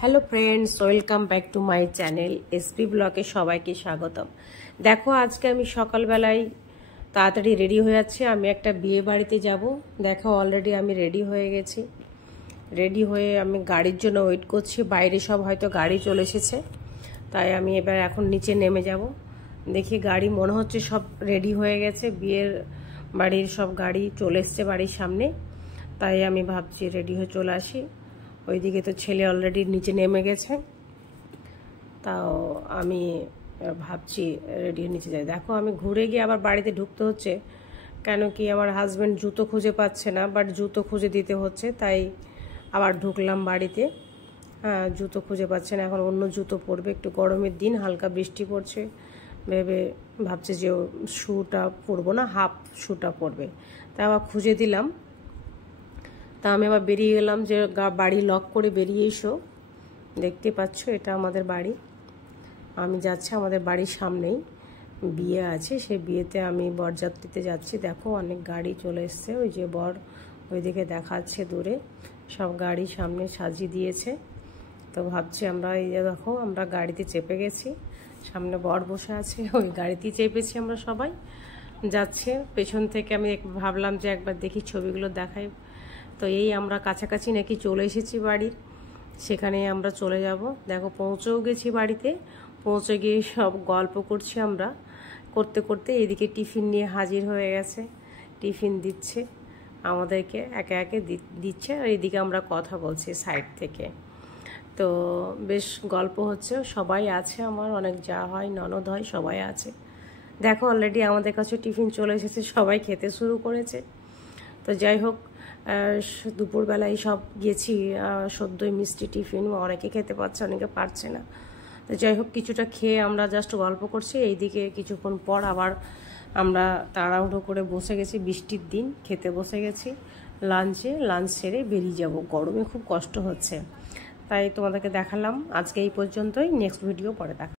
Hello friends, welcome back to my channel SP ব্লগে সবাইকে স্বাগতম। দেখো, আজকে আমি সকালবেলায় তাড়াতাড়ি রেডি হয়ে যাচ্ছি। আমি একটা বিয়ে বাড়িতে যাব। দেখো, অলরেডি আমি রেডি হয়ে গেছি। রেডি হয়ে আমি গাড়ির জন্য ওয়েট করছি। বাইরে সব হয়তো গাড়ি চলে এসেছে, তাই আমি এবার এখন নিচে নেমে যাব। দেখি গাড়ি মনে হচ্ছে সব রেডি হয়ে গেছে। বিয়ের বাড়ির সব গাড়ি চলে এসছে বাড়ির সামনে, তাই আমি ভাবছি রেডি হয়ে চলে আসি। ওইদিকে তো ছেলে অলরেডি নিচে নেমে গেছে, তাও আমি ভাবছি রেডি হয়ে নিচে যাই। দেখো, আমি ঘুরে গিয়ে আবার বাড়িতে ঢুকতে হচ্ছে, কেন কি আমার হাজব্যান্ড জুতো খুঁজে পাচ্ছে না, বাট জুতো খুঁজে দিতে হচ্ছে, তাই আবার ঢুকলাম বাড়িতে। হ্যাঁ, জুতো খুঁজে পাচ্ছে না, এখন অন্য জুতো পরবে। একটু গরমের দিন, হালকা বৃষ্টি পড়ছে ভেবে ভাবছে যে শুটা পরবো না, হাফ শুটা পরবে, তাই আবার খুঁজে দিলাম। তা আমি আবার বেরিয়ে গেলাম, যে বাড়ি লক করে বেরিয়ে এসো। দেখতে পাচ্ছ, এটা আমাদের বাড়ি। আমি যাচ্ছি, আমাদের বাড়ির সামনেই বিয়ে আছে, সেই বিয়েতে আমি বরযাত্রীতে যাচ্ছি। দেখো, অনেক গাড়ি চলে এসছে। ওই যে বর ওইদিকে দেখাচ্ছে দূরে, সব গাড়ি সামনে সাজিয়ে দিয়েছে। তো ভাবছি আমরা, এই যে দেখো, আমরা গাড়িতে চেপে গেছি, সামনে বর বসে আছে, ওই গাড়িতেই চেপেছি আমরা সবাই। যাচ্ছে পেছন থেকে, আমি ভাবলাম যে একবার দেখি ছবিগুলো দেখাই। তো এই আমরা কাছাকাছি নাকি চলে এসেছি বাড়ির, সেখানে আমরা চলে যাব। দেখো, পৌঁছেও গেছি বাড়িতে। পৌঁছে গিয়ে সব গল্প করছি আমরা, করতে করতে এদিকে টিফিন নিয়ে হাজির হয়ে গেছে। টিফিন দিচ্ছে আমাদেরকে, একে একে দিচ্ছে, আর এদিকে আমরা কথা বলছি সাইড থেকে। তো বেশ গল্প হচ্ছে, সবাই আছে, আমার অনেক যা হয়, ননদ হয়, সবাই আছে। দেখো, অলরেডি আমাদের কাছে টিফিন চলে এসেছে, সবাই খেতে শুরু করেছে। তো যাই হোক, দুপুরবেলায় সব গেছি সদ্যই মিষ্টি টিফিন, অনেকে খেতে পারছে, অনেকে পারছে না। তো যাই হোক, কিছুটা খেয়ে আমরা জাস্ট গল্প করছি। এইদিকে কিছুক্ষণ পর আবার আমরা তাড়াহুড়ো করে বসে গেছি, বৃষ্টির দিন, খেতে বসে গেছি। লাঞ্চ সেরে বেরিয়ে যাব, গরমে খুব কষ্ট হচ্ছে, তাই তোমাদেরকে দেখালাম। আজকে এই পর্যন্তই, নেক্সট ভিডিও পরে দেখা।